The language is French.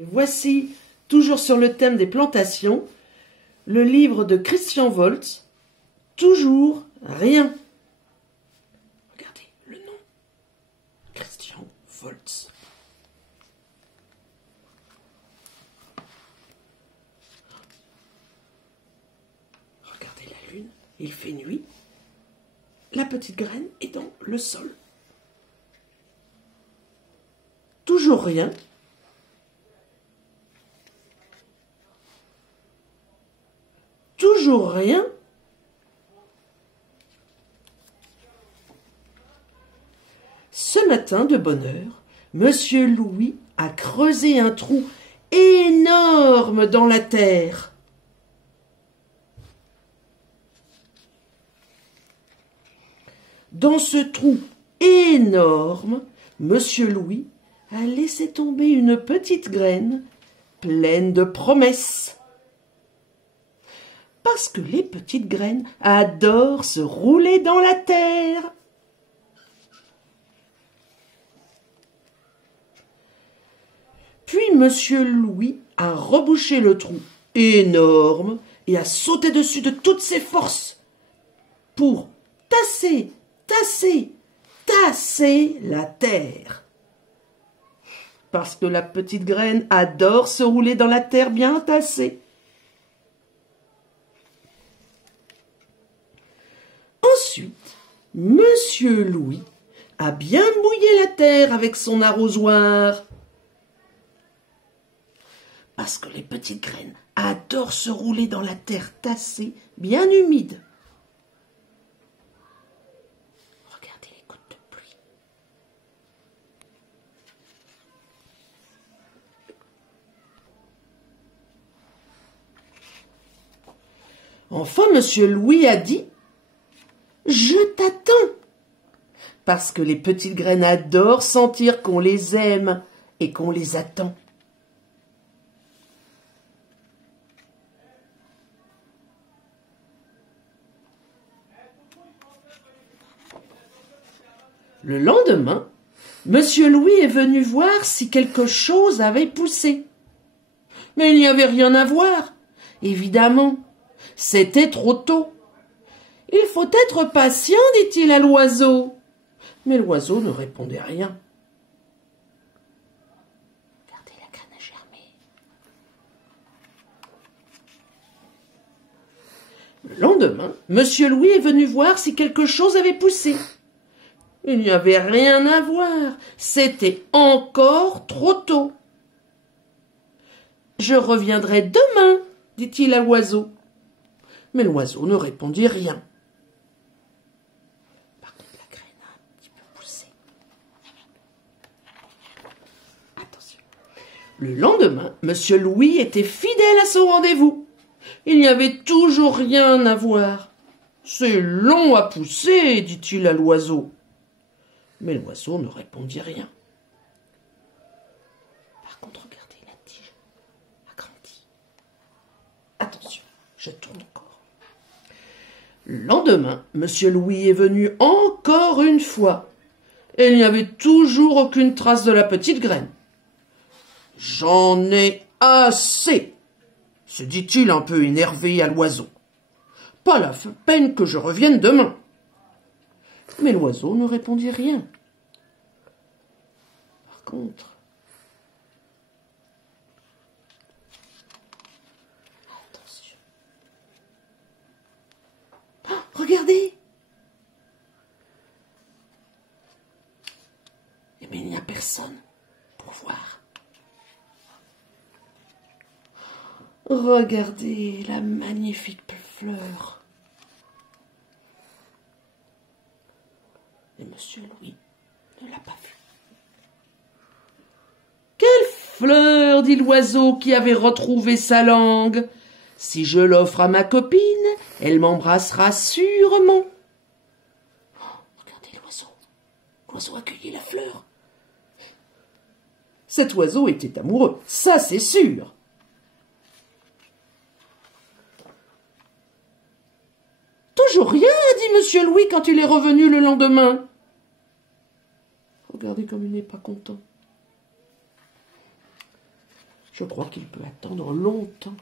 Voici, toujours sur le thème des plantations, le livre de Christian Woltz, Toujours rien. Regardez le nom, Christian Woltz. Regardez la lune, il fait nuit. La petite graine est dans le sol. Toujours rien. Toujours rien. Ce matin, de bonne heure, Monsieur Louis a creusé un trou énorme dans la terre. Dans ce trou énorme, Monsieur Louis a laissé tomber une petite graine pleine de promesses. Parce que les petites graines adorent se rouler dans la terre. Puis Monsieur Louis a rebouché le trou énorme et a sauté dessus de toutes ses forces pour tasser la terre. Parce que la petite graine adore se rouler dans la terre bien tassée. Ensuite, Monsieur Louis a bien mouillé la terre avec son arrosoir. Parce que les petites graines adorent se rouler dans la terre tassée, bien humide. Regardez les gouttes de pluie. Enfin, Monsieur Louis a dit: je t'attends, parce que les petites graines adorent sentir qu'on les aime et qu'on les attend. Le lendemain, Monsieur Louis est venu voir si quelque chose avait poussé. Mais il n'y avait rien à voir. Évidemment, c'était trop tôt. Il faut être patient, dit-il à l'oiseau. Mais l'oiseau ne répondait rien. Regardez, la graine a germé. Le lendemain, Monsieur Louis est venu voir si quelque chose avait poussé. Il n'y avait rien à voir. C'était encore trop tôt. Je reviendrai demain, dit-il à l'oiseau. Mais l'oiseau ne répondit rien. Le lendemain, Monsieur Louis était fidèle à son rendez-vous. Il n'y avait toujours rien à voir. « C'est long à pousser, dit-il à l'oiseau. » Mais l'oiseau ne répondit rien. Par contre, regardez, la tige a grandi. Attention, je tourne encore. Le lendemain, Monsieur Louis est venu encore une fois. Et il n'y avait toujours aucune trace de la petite graine. « J'en ai assez !» se dit-il un peu énervé à l'oiseau. « Pas la peine que je revienne demain. » Mais l'oiseau ne répondit rien. Par contre, attention. Ah, regardez! Mais il n'y a personne pour voir. Regardez la magnifique fleur. Et Monsieur Louis ne l'a pas vue. Quelle fleur, dit l'oiseau qui avait retrouvé sa langue. Si je l'offre à ma copine, elle m'embrassera sûrement. Oh, regardez l'oiseau. L'oiseau a cueilli la fleur. Cet oiseau était amoureux, ça c'est sûr. Toujours rien, dit Monsieur Louis quand il est revenu le lendemain. Regardez comme il n'est pas content. Je crois qu'il peut attendre longtemps.